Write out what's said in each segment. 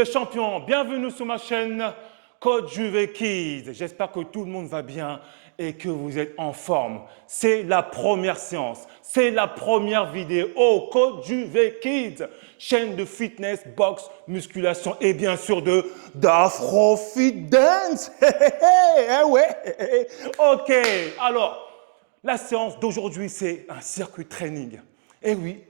les champions, bienvenue sur ma chaîne Coach Juve Kids. J'espère que tout le monde va bien et que vous êtes en forme. C'est la première séance, c'est la première vidéo Coach Juve Kids, chaîne de fitness, boxe, musculation et bien sûr d'Afro-Fit Dance. Ouais. Ok, alors la séance d'aujourd'hui c'est un circuit training. Eh oui,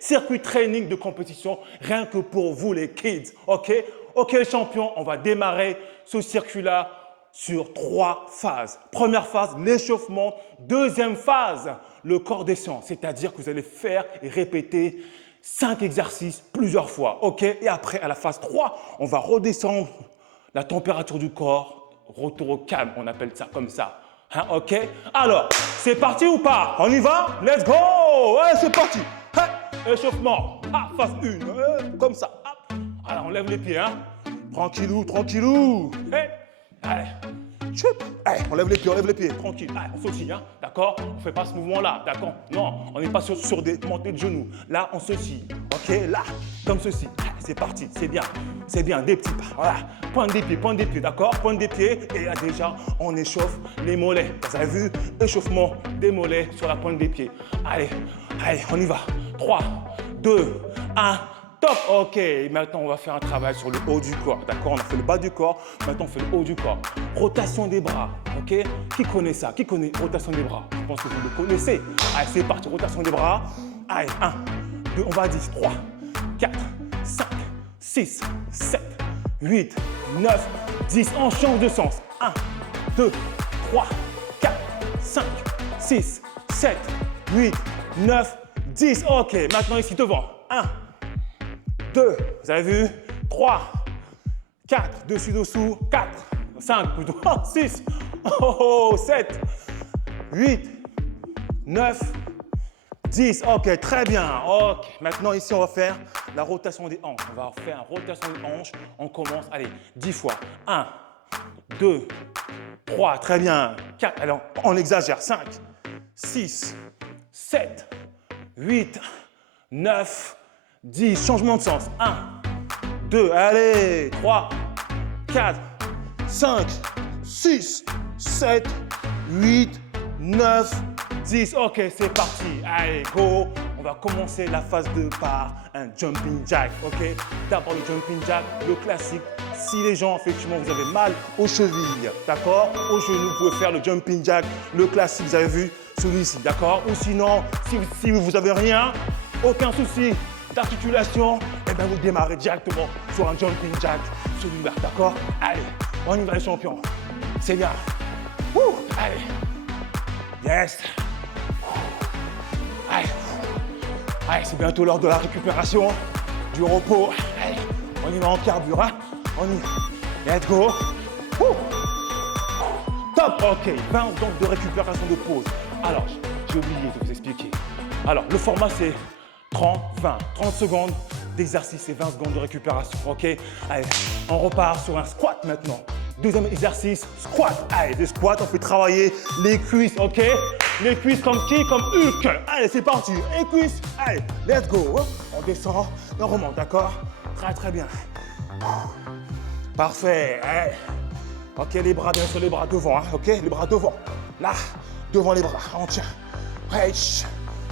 circuit training de compétition, rien que pour vous les kids, ok? Ok les champions, on va démarrer ce circuit-là sur 3 phases. Première phase, l'échauffement. Deuxième phase, le corps descend, c'est-à-dire que vous allez faire et répéter 5 exercices plusieurs fois, ok? Et après, à la phase 3, on va redescendre la température du corps, retour au calme, on appelle ça comme ça. Hein, ok? Alors, c'est parti ou pas? On y va? Let's go! Ouais, c'est parti! Hein, échauffement. Ah, phase 1. Comme ça. Hop. Alors, on lève les pieds. Hein. Tranquillou, tranquillou. Hey. Allez. Allez, on lève les pieds. Tranquille. Allez, on sautille. Hein. D'accord? On ne fait pas ce mouvement-là. D'accord? Non, on n'est pas sur des montées de genoux. Là, on sautille. Ok? Là, comme ceci. C'est parti. C'est bien. C'est bien. Des petits pas. Voilà. Pointe des pieds. D'accord? Pointe des pieds. Et là, déjà, on échauffe les mollets. Vous avez vu? Échauffement des mollets sur la pointe des pieds. Allez, on y va. 3, 2, 1. Top. Ok, maintenant on va faire un travail sur le haut du corps. D'accord, on a fait le bas du corps, maintenant on fait le haut du corps. Rotation des bras, ok? Qui connaît ça? Qui connaît rotation des bras? Je pense que vous le connaissez. Allez, c'est parti, rotation des bras. Allez, 1, 2, on va à 10, 3, 4, 5, 6, 7, 8, 9, 10. On change de sens. 1, 2, 3, 4, 5, 6, 7, 8, 9, 10. Ok, maintenant ici devant. 1, 2, vous avez vu? 3, 4, dessus, 4, 5, plutôt, 6, 7, 8, 9, 10. Ok, très bien. Ok, maintenant ici, on va faire la rotation des hanches. On va faire une rotation des hanches. On commence, allez, 10 fois. 1, 2, 3, très bien. 4, alors on exagère. 5, 6, 7, 8, 9, 10, changement de sens. 1, 2, allez, 3, 4, 5, 6, 7, 8, 9, 10. Ok, c'est parti. Allez, go. On va commencer la phase 2 par un jumping jack. Ok, d'abord le jumping jack, le classique. Si les gens, effectivement, vous avez mal aux chevilles, d'accord? Aux genoux, vous pouvez faire le jumping jack, le classique, vous avez vu, celui-ci, d'accord? Ou sinon, si vous n'avez rien, aucun souci d'articulation, et bien vous démarrez directement sur un jumping jack, celui-là, d'accord? Allez, on y va les champions. C'est bien. Ouh, allez. Yes. Allez, c'est bientôt l'heure de la récupération, du repos. Allez, on y va en carbure, hein? On y va. Let's go. Ouh. Top, ok. 20 secondes de récupération de pause. Alors, j'ai oublié de vous expliquer. Alors, le format, c'est 30, 20, 30 secondes d'exercice et 20 secondes de récupération, ok? Allez, on repart sur un squat maintenant. Deuxième exercice, squat. Allez, des squats, on fait travailler les cuisses, ok? Les cuisses comme qui? Comme Hulk. Allez, c'est parti. Les cuisses, allez, let's go. On descend et on remonte, d'accord? Très bien. Parfait. Allez. Ok, les bras, bien sûr, les bras devant, hein, ok? Les bras devant. Là, devant les bras, on tient.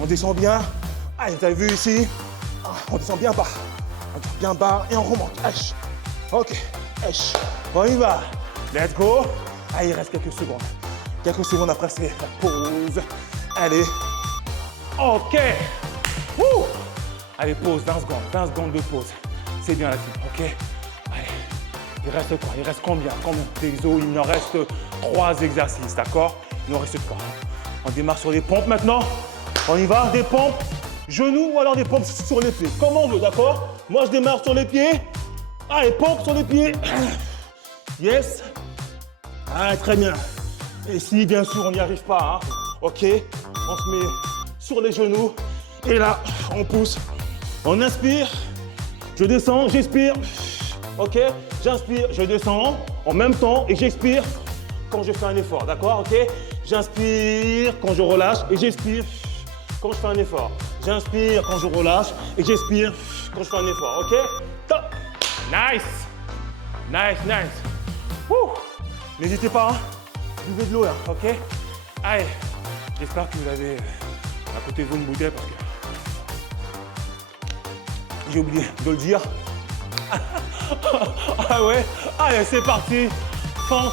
On descend bien. Allez, vous avez vu ici, on descend bien bas. On descend bien bas et on remonte. Ok, on y va. Let's go. Allez, il reste quelques secondes. Quelques secondes après, c'est la pause. Allez. Ok. Ouh. Allez, pause, 20 secondes. 20 secondes de pause. C'est bien la team, ok? Allez. Il reste quoi? Il reste combien d'exos? Il en reste 3 exercices, d'accord? Il en reste 3. On démarre sur les pompes maintenant. On y va, des pompes. Genoux ou alors des pompes sur les pieds, comme on veut, d'accord? Moi, je démarre sur les pieds. Allez, pompes sur les pieds. Yes. Allez, très bien. Et si, bien sûr, on n'y arrive pas, hein, ok? On se met sur les genoux. Et là, on pousse. On inspire. Je descends, j'expire. Ok? J'inspire, je descends en même temps et j'expire quand je fais un effort, d'accord? Ok? J'inspire quand je relâche et j'expire quand je fais un effort. J'inspire quand je relâche et j'expire quand je fais un effort, ok? Top! Nice. Nice, nice. Wouh. N'hésitez pas, hein. Buvez de l'eau là, ok? Allez, j'espère que vous avez à côté de vous une bouteille parce que j'ai oublié de le dire. Ah ouais? Allez, c'est parti. Fente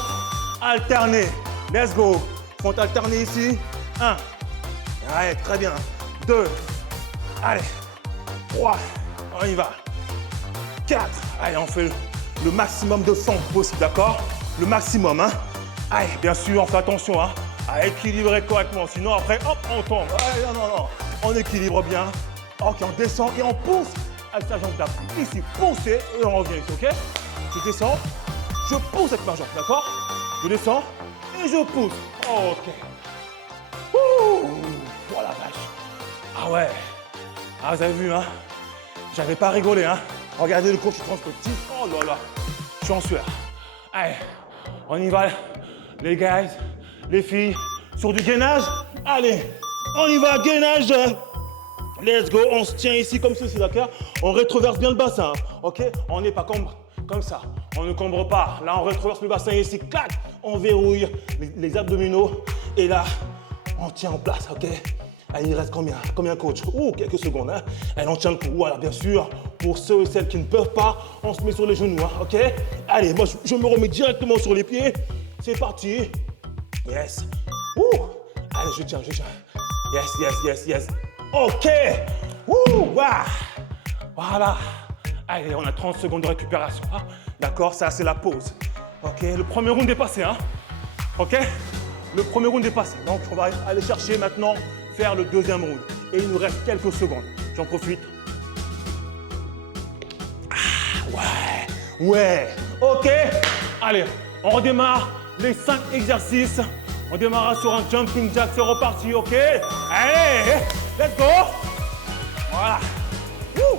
alternée. Let's go. Fente alternée ici. 1. Allez, très bien. 2. Allez. 3. On y va. 4. Allez, on fait le maximum de fente possible, d'accord? Le maximum, hein? Allez, bien sûr, on fait attention, hein? À équilibrer correctement. Sinon, après, hop, on tombe. Allez, non. On équilibre bien. Ok, on descend et on pousse avec sa jambe d'appui. Ici, poussez et on revient ici, ok? Je descends, je pousse avec ma jambe, d'accord? Je descends et je pousse. Ok. Ouh, oh la vache. Ah ouais. Ah, vous avez vu, hein? J'avais pas rigolé, hein? Regardez le coach transportif. Oh là là. Je suis en sueur. Allez, on y va, les guys, les filles, sur du gainage. Allez, on y va, gainage. Let's go, on se tient ici comme ceci, d'accord? On rétroverse bien le bassin, ok? On n'est pas comme ça. On ne cambre pas. Là, on rétroverse le bassin ici, clac. On verrouille les abdominaux. Et là, on tient en place, ok? Allez, il reste combien coach? Oh, quelques secondes, hein? Allez, on tient le coup. Voilà, bien sûr. Pour ceux et celles qui ne peuvent pas, on se met sur les genoux, hein, ok? Allez, moi, je me remets directement sur les pieds. C'est parti. Yes. Ouh. Allez, je tiens. Yes. Ok. Ouh. Wow. Voilà. Allez, on a 30 secondes de récupération. Hein? D'accord, ça, c'est la pause. Ok, le premier round est passé, hein? Ok? Le premier round est passé. Donc, on va aller chercher maintenant, faire le deuxième round. Et il nous reste quelques secondes. J'en profite. Ouais. Ok. Allez, on redémarre les 5 exercices. On démarrera sur un jumping jack. C'est reparti, ok? Allez, let's go. Voilà. Woo.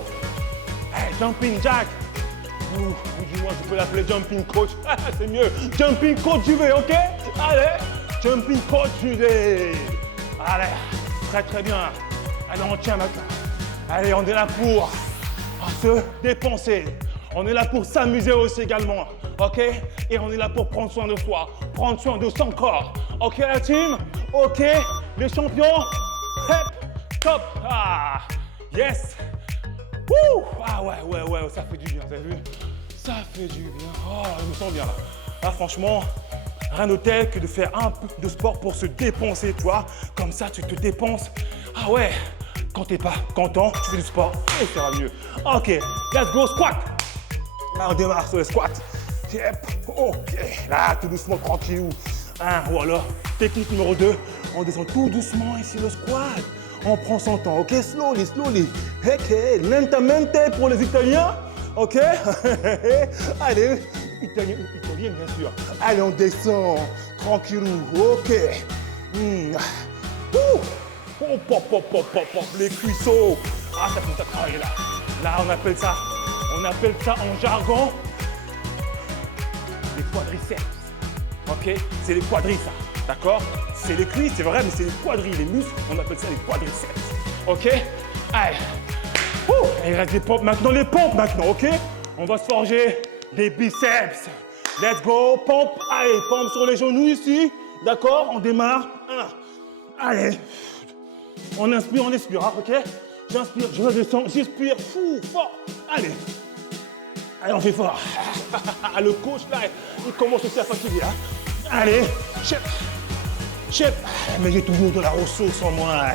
Allez, jumping jack. Ou du moins, je peux l'appeler jumping coach. C'est mieux. Jumping coach Juvé, ok? Allez, jumping coach Juvé. Allez, très bien. Allez, on tient maintenant. Allez, on est là pour se dépenser. On est là pour s'amuser aussi également, ok? Et on est là pour prendre soin de soi, prendre soin de son corps. Ok la team? Ok, les champions? Hep, top! Ah, yes! Wouh! Ah ouais, ça fait du bien, vous avez vu? Ça fait du bien. Oh, je me sens bien là. Là, franchement, rien de tel que de faire un peu de sport pour se dépenser, toi. Comme ça, tu te dépenses. Ah ouais, quand t'es pas content, tu fais du sport et ça va mieux. Ok, let's go, squat! Là, on démarre sur les squats. Yep. Ok. Là, tout doucement, tranquille. Voilà. Technique numéro 2. On descend tout doucement ici le squat. On prend son temps. Ok. Slowly. Ok. Lentamente pour les Italiens. Ok. Allez. Italien ou italienne, bien sûr. Allez, on descend. Tranquillou. Ok. Les cuisseaux. Ah, ça peut travailler là. Là, on appelle ça en jargon les quadriceps. Ok? C'est les quadris, ça. D'accord? C'est les cuisses, c'est vrai, mais c'est les quadris, les muscles, on appelle ça les quadriceps. Ok? Allez. Il reste des pompes maintenant, ok? On va se forger des biceps. Let's go, pompe. Allez, pompe sur les genoux ici. D'accord? On démarre. Allez. On inspire, on expire, hein, ok? J'inspire, je redescends, j'expire, fort. Allez, on fait fort. Le coach, là, il commence aussi à fatiguer. Hein. Allez, chef. Mais j'ai toujours de la ressource en moi.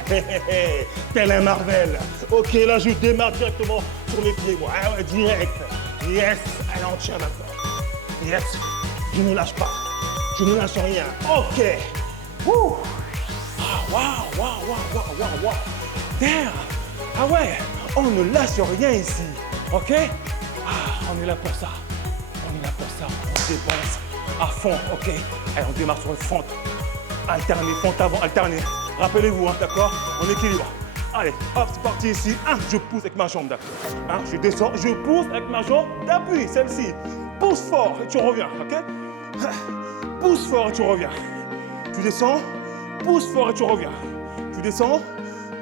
Tel un Marvel. Ok, là, je démarre directement sur mes pieds, moi. Ouais, direct. Yes. Allez, on tient maintenant. Yes. Je ne lâche pas. Je ne lâche rien. Ok. Wouh. Wow. Damn. Ah ouais, on ne lâche rien ici, ok? On est là pour ça. On se dépense à fond, ok? Allez, on démarre sur une fente. Alternée, fente avant, alternée. Rappelez-vous, hein, d'accord? On équilibre. Allez, hop, c'est parti ici. Je pousse avec ma jambe d'appui. Je descends, je pousse avec ma jambe d'appui, celle-ci. Pousse fort et tu reviens, ok? Pousse fort et tu reviens. Tu descends, pousse fort et tu reviens. Tu descends,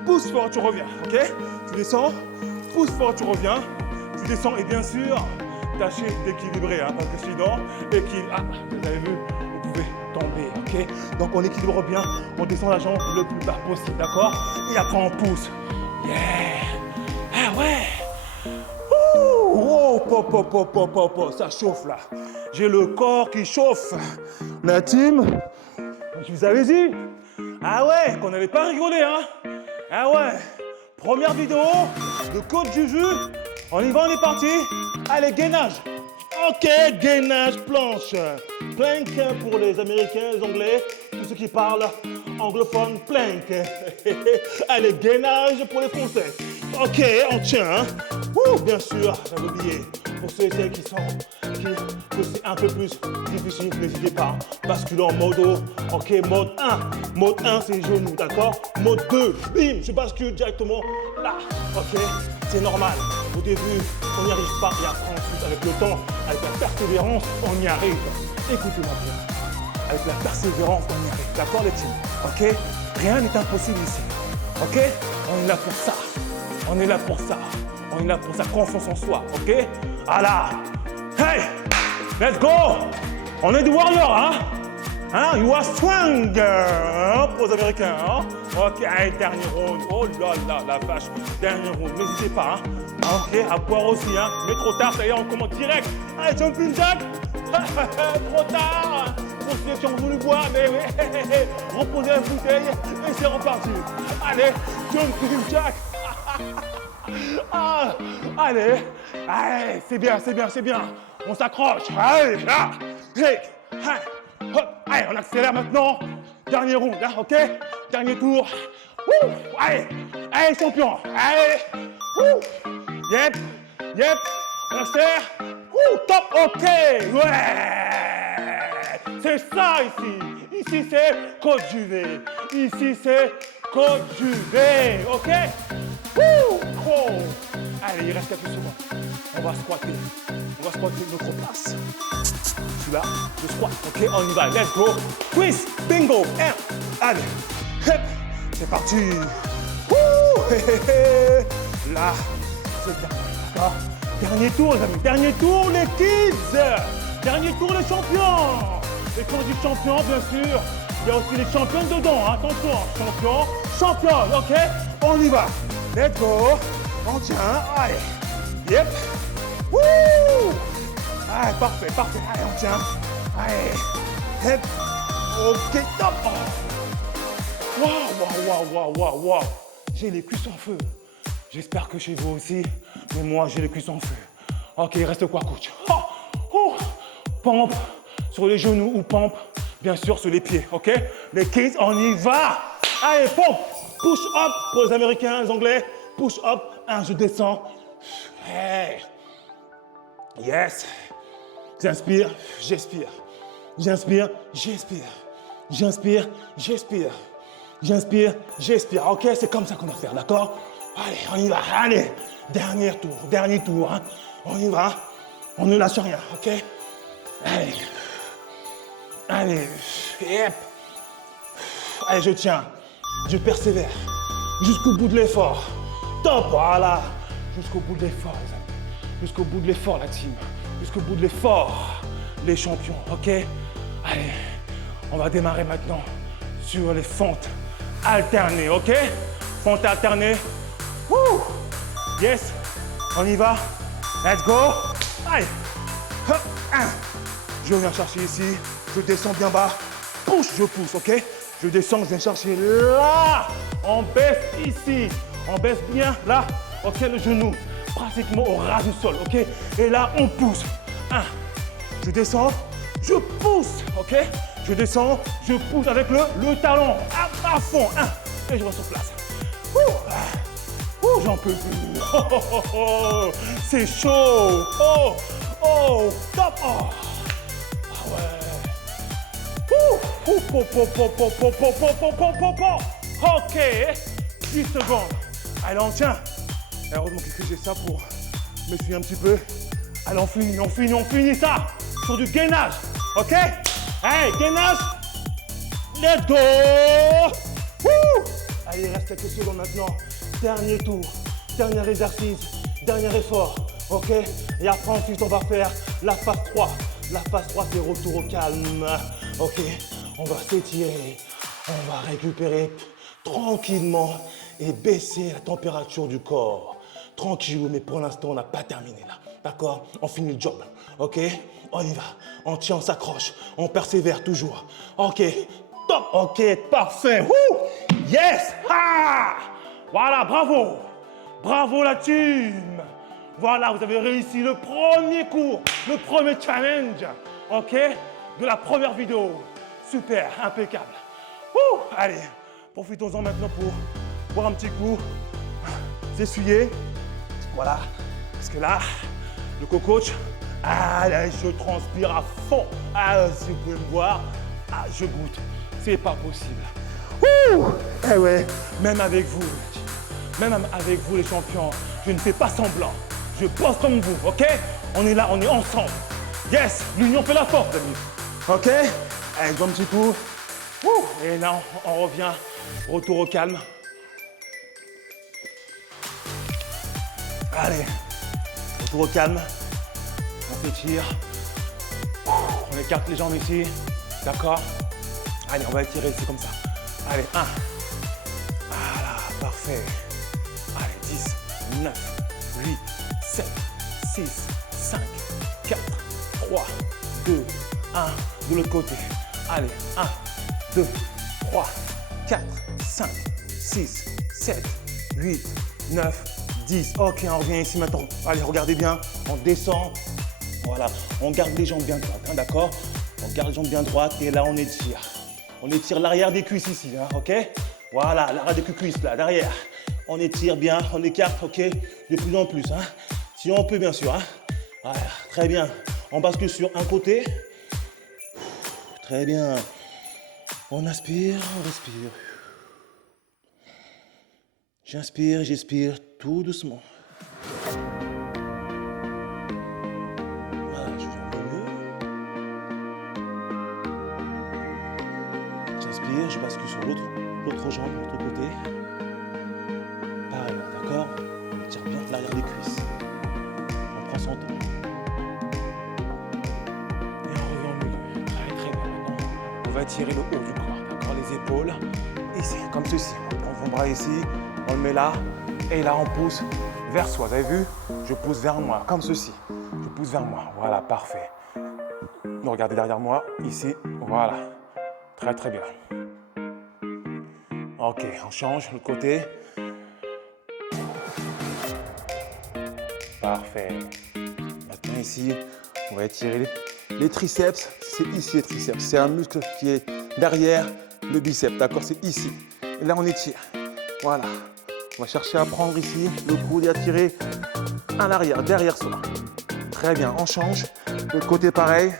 pousse fort et tu reviens, ok? Tu descends, pousse fort et tu reviens. Tu descends et bien sûr, tâchez d'équilibrer, hein, parce que sinon, vous avez vu, vous pouvez tomber, ok? Donc on équilibre bien, on descend la jambe le plus bas possible, d'accord? Et après on pousse. Yeah! Ah ouais! Oh, pop, ça chauffe là. J'ai le corps qui chauffe. La team, je vous avais dit. Ah ouais, qu'on n'allait pas rigoler, hein? Ah ouais, première vidéo, le coach Juju. On y va, on est parti. Allez, gainage. Ok, gainage, planche. Plank pour les Américains, les Anglais, tous ceux qui parlent anglophone, plank. Allez, gainage pour les Français. Ok, on tient. Hein. Bien sûr, j'avais oublié. Pour ceux et celles que c'est un peu plus difficile, n'hésitez pas. Basculer en modo. Ok, mode 1. Mode 1, c'est genou, d'accord? Mode 2, bim, je bascule directement là. Ok, c'est normal. Au début, on n'y arrive pas. Et après, ensuite, avec le temps, avec la persévérance, on y arrive. Écoutez-moi bien. Avec la persévérance, on y arrive. D'accord, les teams? Ok? Rien n'est impossible ici. Ok? On est là pour ça. On est là pour ça. On est là pour sa confiance en soi. Ok? Voilà. Hey! Let's go! On est des warriors, hein? Hein? You are strong! Hein? Pour les Américains, hein? Ok, allez, dernier round. Oh là là, la vache. Dernier round. N'hésitez pas, hein? Ok, à boire aussi, hein? Mais trop tard, ça y est, on commence direct. Allez, jumping jack! Trop tard! Pour ceux qui ont voulu boire, mais reposez la bouteille et c'est reparti. Allez, jumping jack! Ah, allez, allez, c'est bien, c'est bien, c'est bien. On s'accroche. Allez, là. Hey, hop, allez, on accélère maintenant. Dernier round, là, ok? Dernier tour. Allez, allez, champion. Allez. Yep, yep. On accélère. Top, ok. Ouais. C'est ça ici. Ici, c'est Coach Juvet. Ici, c'est Coach Juvet, ok? Allez, il reste quelques secondes. On va squatter. On va squatter notre place. Celui-là, je squat. Ok, on y va. Let's go. Quiz, bingo. Allez. C'est parti. Là, c'est le dernier. D'accord? Dernier tour, les amis. Dernier tour, les kids. Dernier tour, les champions. Et quand on dit champion, bien sûr, il y a aussi les champions dedans. Attention, champion, ok? On y va. Let's go. On tient. Allez. Yep. Wouh. Allez, parfait. Allez, on tient. Allez. Yep. Ok, top. Waouh. J'ai les cuisses en feu. J'espère que chez vous aussi. Mais moi, j'ai les cuisses en feu. Ok, il reste quoi, coach? Pompe sur les genoux ou pompe, bien sûr, sur les pieds. Ok? Les kids, on y va. Allez, pompe. Push up pour les Américains, les Anglais. Push up. Je descends. Hey. Yes. J'inspire, j'expire. J'inspire, j'expire. J'inspire, j'expire. J'inspire, j'expire. Ok, c'est comme ça qu'on va faire, d'accord? Allez, on y va. Allez. Dernier tour. Hein. On y va. On ne lâche rien, ok? Allez. Yep. Allez, je tiens. Je persévère jusqu'au bout de l'effort. Top, voilà. Jusqu'au bout de l'effort, les amis. Jusqu'au bout de l'effort, la team. Jusqu'au bout de l'effort, les champions, ok? Allez, on va démarrer maintenant sur les fentes alternées, ok? Fentes alternées. Wouh! Yes, on y va. Let's go. Allez. Hop, je viens chercher ici. Je descends bien bas. Push, je pousse, ok? Je descends, je viens chercher là. On baisse ici. On baisse bien là. Ok, le genou pratiquement au ras du sol, ok? Et là, on pousse. Je descends, je pousse, ok? Je descends, je pousse avec le talon à fond. Et je reste sur place. J'en peux plus. C'est chaud. Top. Ok, 10 secondes. Allez, on tient. Heureusement que j'ai ça pour me suivre un petit peu. Allez, on finit ça sur du gainage. Ok? Allez, gainage. Let's go. Allez, il reste quelques secondes maintenant. Dernier tour, dernier exercice, dernier effort. Ok? Et après, ensuite, on va faire la phase 3. La phase 3, c'est retour au calme. Ok? On va s'étirer. On va récupérer tranquillement et baisser la température du corps. Tranquille, mais pour l'instant, on n'a pas terminé là. D'accord? On finit le job. Ok? On y va. On tient, on s'accroche. On persévère toujours. Ok? Top! Ok, parfait. Woo! Yes! Ha! Voilà, bravo! Bravo la team! Voilà, vous avez réussi le premier cours, le premier challenge, ok? De la première vidéo. Super, impeccable. Ouh, allez, profitons-en maintenant pour boire un petit coup, s'essuyer. Voilà, parce que là, le coach, là, je transpire à fond. Si vous pouvez me voir, je goûte. C'est pas possible. Ouh, eh ouais, même avec vous les champions, je ne fais pas semblant. Je bosse comme vous, ok? On est là, on est ensemble. Yes, l'union fait la force, amis. Ok? Allez, un petit coup. Ouh, et là, on revient. Retour au calme. Allez, retour au calme. On s'étire. On écarte les jambes ici. D'accord? Allez, on va étirer ici comme ça. Allez, 1. Voilà, parfait. Allez, 10, 9, 8, 7, 6, 5, 4, 3, 2, 1. De l'autre côté. Allez, 1, 2, 3, 4, 5, 6, 7, 8, 9, 10. Ok, on revient ici maintenant. Allez, regardez bien. On descend. Voilà. On garde les jambes bien droites, hein, d'accord? On garde les jambes bien droites et là, on étire. On étire l'arrière des cuisses ici, hein, ok? Voilà, l'arrière des cuisses là, derrière. On étire bien, on écarte, ok? De plus en plus, hein? Si on peut, bien sûr, hein? Voilà, très bien. On bascule sur un côté. Très bien. On inspire, on respire. J'inspire, j'expire tout doucement. Voilà, je fais un peu mieux. J'inspire, je bascule sur l'autre jambe, l'autre côté. Pareil, d'accord? On tire bien l'arrière des cuisses. On prend son temps. Et on revient au milieu. Très très bien maintenant. On va tirer le haut du corps, d'accord? Les épaules, ici, comme ceci. On prend son bras ici, on le met là. Et là, on pousse vers soi. Vous avez vu? Je pousse vers moi, comme ceci. Je pousse vers moi. Voilà, parfait. Regardez derrière moi, ici. Voilà. Très très bien. Ok, on change le côté. Parfait. Maintenant ici, on va étirer les triceps. C'est ici les triceps. C'est un muscle qui est derrière le biceps. D'accord? C'est ici. Et là, on étire. Voilà. On va chercher à prendre ici le coude et à tirer à l'arrière, derrière soi. Très bien. On change. Le côté pareil.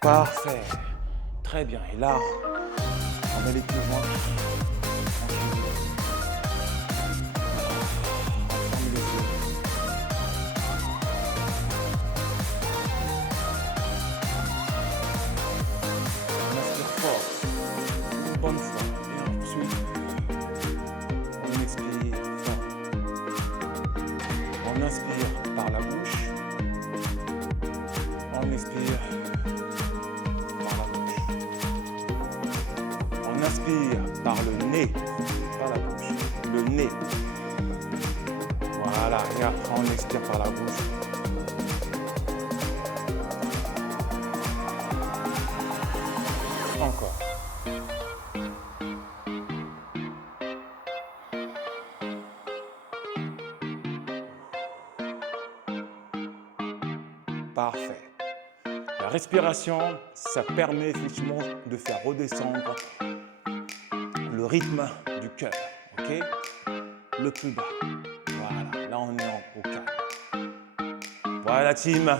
Parfait. Très bien. Et là, on met les pieds joints. On inspire fort. Une bonne fois. Et ensuite, on expire fort. On inspire par la bouche. On expire par la bouche. On inspire par le nez, par la bouche. Le nez. Voilà. Et après, on expire par la bouche. Encore. Parfait. La respiration, ça permet effectivement de faire redescendre le rythme du cœur, ok? Le plus bas. Voilà, là on est au calme. Voilà la team,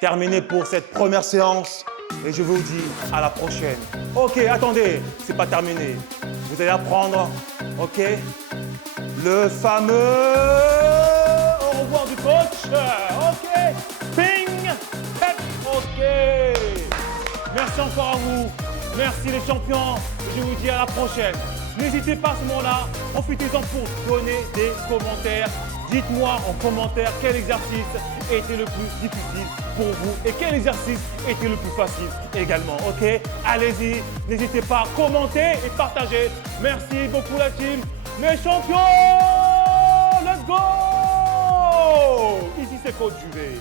terminé pour cette première séance et je vous dis à la prochaine. Ok, attendez, c'est pas terminé. Vous allez apprendre, ok? Le fameux au revoir du coach, ok? Ping, pep, ok. Merci encore à vous. Merci les champions. Je vous dis à la prochaine. N'hésitez pas à ce moment-là, profitez-en pour donner des commentaires. Dites-moi en commentaire quel exercice était le plus difficile pour vous et quel exercice était le plus facile également, ok? Allez-y, n'hésitez pas à commenter et partager. Merci beaucoup la team. Mes champions, let's go! Ici c'est Coach Juvé.